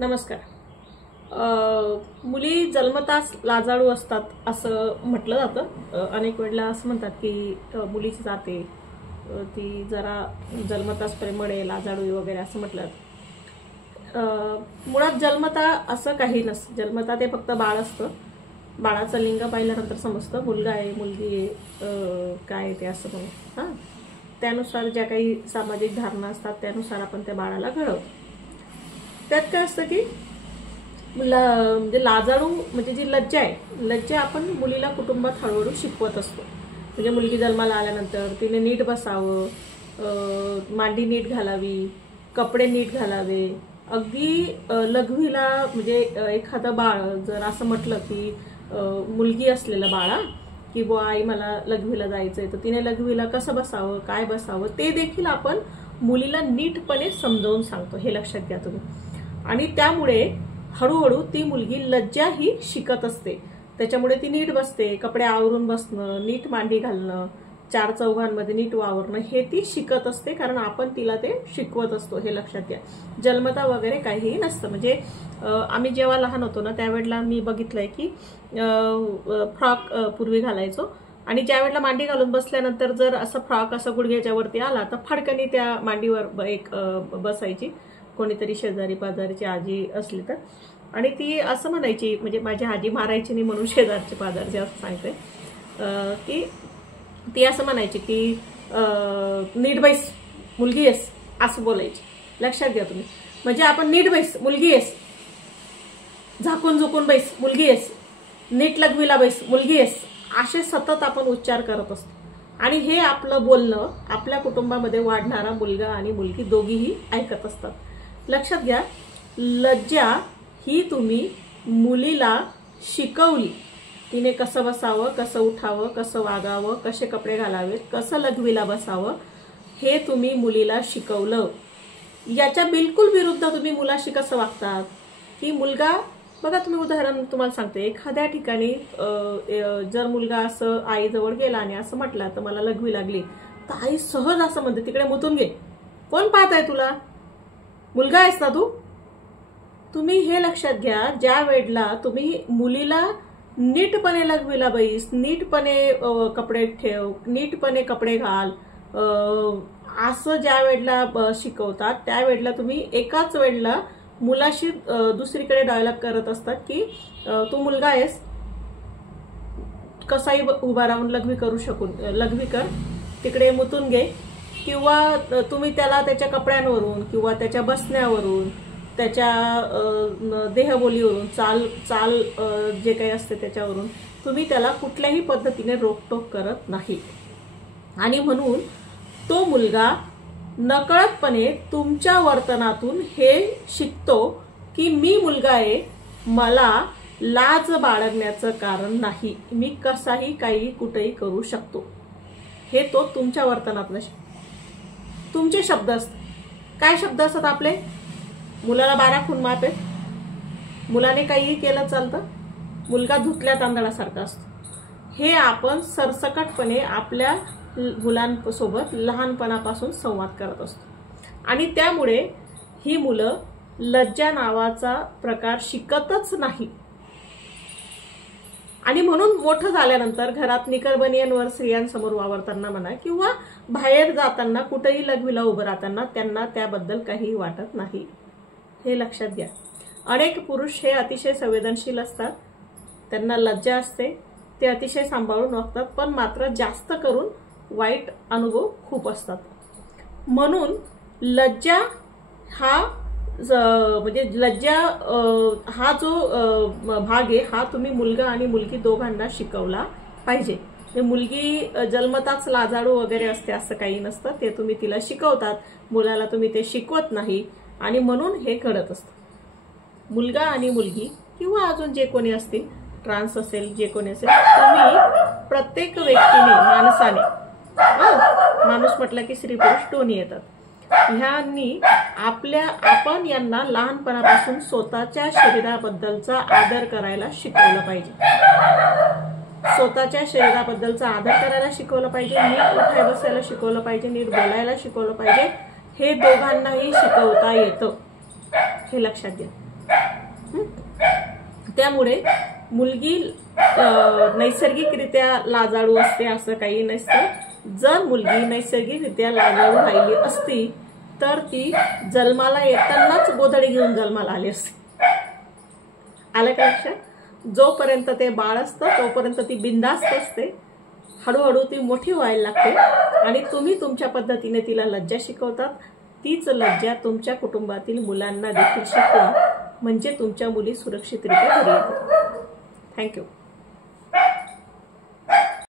नमस्कार. मुली जन्मताच लाजाळू असतात असं म्हटलं जातं. अनेक वेळेला असं म्हणतात की मुलीची जाते ती जरा जन्मताच प्रेमळ लाजाळू वगैरे असं म्हटलं जातं. मुळात जन्मता असं काही नसतं. जन्मता ते फक्त बाळ असतं. बाळाचं लिंग पाहिल्यानंतर समजतं मुलगा आहे मुलगी आहे काय ते असं म्हणून. हां, त्यानुसार ज्या काही सामाजिक धारणा असतात त्यानुसार आपण त्या बाळाला घडवतो. त्यात काय असतं की म्हणजे लाजाळू म्हणजे जी लज्जा आहे, लज्जा आपण मुलीला कुटुंबात हळूहळू शिकवत असतो. म्हणजे मुलगी जन्माला आल्यानंतर तिने नीट बसावं, मांडी नीट घालावी, कपडे नीट घालावे. अगदी लघवीला म्हणजे एखादं बाळ जर असं म्हटलं की मुलगी असलेलं बाळा की बुवा आई मला लघवीला जायचंय, तर तिने लघवीला कसं बसावं, काय बसावं ते देखील आपण मुलीला नीटपणे समजावून सांगतो. हे लक्षात घ्या तुम्ही. आणि त्यामुळे हळूहळू ती मुलगी लज्जा ही शिकत असते. त्याच्यामुळे ती नीट बसते, कपडे आवरून बसणं, नीट मांडी घालणं, चार चौघांमध्ये नीट वावरणं हे ती शिकत असते, कारण आपण तिला ते शिकवत असतो. हे लक्षात घ्या. जन्मता वगैरे काहीही नसतं. म्हणजे आम्ही जेव्हा लहान होतो ना त्यावेळेला मी बघितलंय की फ्रॉक पूर्वी घालायचो आणि ज्या वेळेला मांडी घालून बसल्यानंतर जर असं फ्रॉक असं गुडघ्याच्या वरती आला तर फडकनी त्या मांडीवर एक बसायची कोणीतरी शेजारी पाजारीची आजी असली तर, आणि ती असं म्हणायची, म्हणजे माझी आजी मारायची नाही म्हणून शेजारचे पाजारचे असं सांगते की ती असं म्हणायची की नीट बैस मुलगी आहेस असं बोलायची. लक्षात घ्या तुम्ही. म्हणजे आपण नीट बैस मुलगी आहेस, झाकून झुकून बैस मुलगी आहेस, नीट लघवीला बैस मुलगी आहेस, असे सतत आपण उच्चार करत असतो. आणि हे आपलं बोलणं आपल्या कुटुंबामध्ये वाढणारा मुलगा आणि मुलगी दोघीही ऐकत असतात. लक्षात घ्या, लज्जा ही तुम्ही मुलीला शिकवली, तिने कसं बसावं, कसं उठावं, कसं वागावं, कसे कपडे घालावेत, कसं लघवीला बसावं हे तुम्ही मुलीला शिकवलं. याच्या बिलकुल विरुद्ध तुम्ही मुलाशी कसं वागतात की मुलगा बघा, तुम्ही उदाहरण तुम्हाला सांगते. एखाद्या ठिकाणी जर मुलगा असं आईजवळ गेला आणि असं म्हटलं तर मला लघवी लागली, तर आई सहज असं म्हणते तिकडे मुतून घे, कोण पाहत आहे तुला, मुलगा आहेस ना तू. तुम्ही हे लक्षात घ्या, ज्या वेळेला तुम्ही मुलीला नीटपणे लघवीला बैस, नीटपणे कपडे ठेव, नीटपणे कपडे घाल असं ज्या वेळेला शिकवतात त्यावेळेला तुम्ही एकाच वेळेला मुलाशी दुसरीकडे डायलॉग करत असतात की तू मुलगा आहेस, कसाही उभा राहून लघवी करू शकून लघवी कर, तिकडे मुतून घे. किंवा तुम्ही त्याला त्याच्या कपड्यांवरून किंवा त्याच्या बसण्यावरून, त्याच्या देहबोलीवरून, चाल जे काही असते त्याच्यावरून तुम्ही त्याला कुठल्याही पद्धतीने रोकटोक करत नाही. आणि म्हणून तो मुलगा नकळतपणे तुमच्या वर्तनातून हे शिकतो की मी मुलगा आहे, मला लाज बाळगण्याचं कारण नाही, मी कसाही काही कुठेही करू शकतो. हे तो तुमच्या वर्तनातलं शिकतो. तुमचे शब्द असतात. काय शब्द असतात आपले? मुलाला 12 खून माप आहे, मुलाने काहीही केलं चालतं, मुलगा धुतल्या तांदळासारखा असतो. हे आपण सरसकटपणे आपल्या मुलांसोबत लहानपणापासून संवाद करत असतो. आणि त्यामुळे ही मुलं लज्जा नावाचा प्रकार शिकतच नाही. आणि म्हणून मोठं झाल्यानंतर घरात निकरबनियांवर स्त्रियांसमोर वावरताना म्हणा किंवा बाहेर जाताना कुठेही लघवीला उभं राहताना त्यांना त्याबद्दल काही वाटत नाही. हे लक्षात घ्या. अनेक पुरुष हे अतिशय संवेदनशील असतात, त्यांना लज्जा असते, ते अतिशय सांभाळून वागतात, पण मात्र जास्त करून वाईट अनुभव खूप असतात. म्हणून लज्जा हा म्हणजे लज्जा हा जो भाग आहे हा तुम्ही मुलगा आणि मुलगी दोघांना शिकवला पाहिजे. मुलगी जन्मताच लाजाळू वगैरे असते असं काही नसतं. ते तुम्ही तिला शिकवतात, मुलाला तुम्ही ते शिकवत नाही आणि म्हणून हे घडत असतं. मुलगा आणि मुलगी किंवा अजून जे कोणी असतील, ट्रान्स असेल, जे कोणी असेल, तुम्ही प्रत्येक व्यक्तीने माणसाने माणूस म्हटलं की स्त्री पुरुष दोन्ही येतात, ह्यांनी आपण यांना लहानपणापासून स्वतःच्या शरीराबद्दलचा आदर करायला शिकवलं पाहिजे. स्वतःच्या शरीराबद्दलचा आदर करायला शिकवलं पाहिजे, नीट उठाय बसायला शिकवलं पाहिजे, नीट बोलायला शिकवलं पाहिजे. हे दोघांनाही शिकवता येतं, हे लक्षात घ्या. त्यामुळे मुलगी नैसर्गिकरित्या लाजाळू असते असं काही नसतं। जर मुलगी नैसर्गिकरित्या लाजाळू राहिली असती तर ती जन्माला येतानाच गोधडी घेऊन जन्माला आली असते। आलं का लक्षात? जोपर्यंत ते बाळ असतं तोपर्यंत ती बिनधास्त असते, हळूहळू ती मोठी व्हायला लागते आणि तुम्ही तुमच्या पद्धतीने तिला लज्जा शिकवतात। तीच लज्जा तुमच्या कुटुंबातील मुलांना देखील शिकवा, म्हणजे तुमच्या मुली सुरक्षितरित्या घरी येतात। थँक्यू।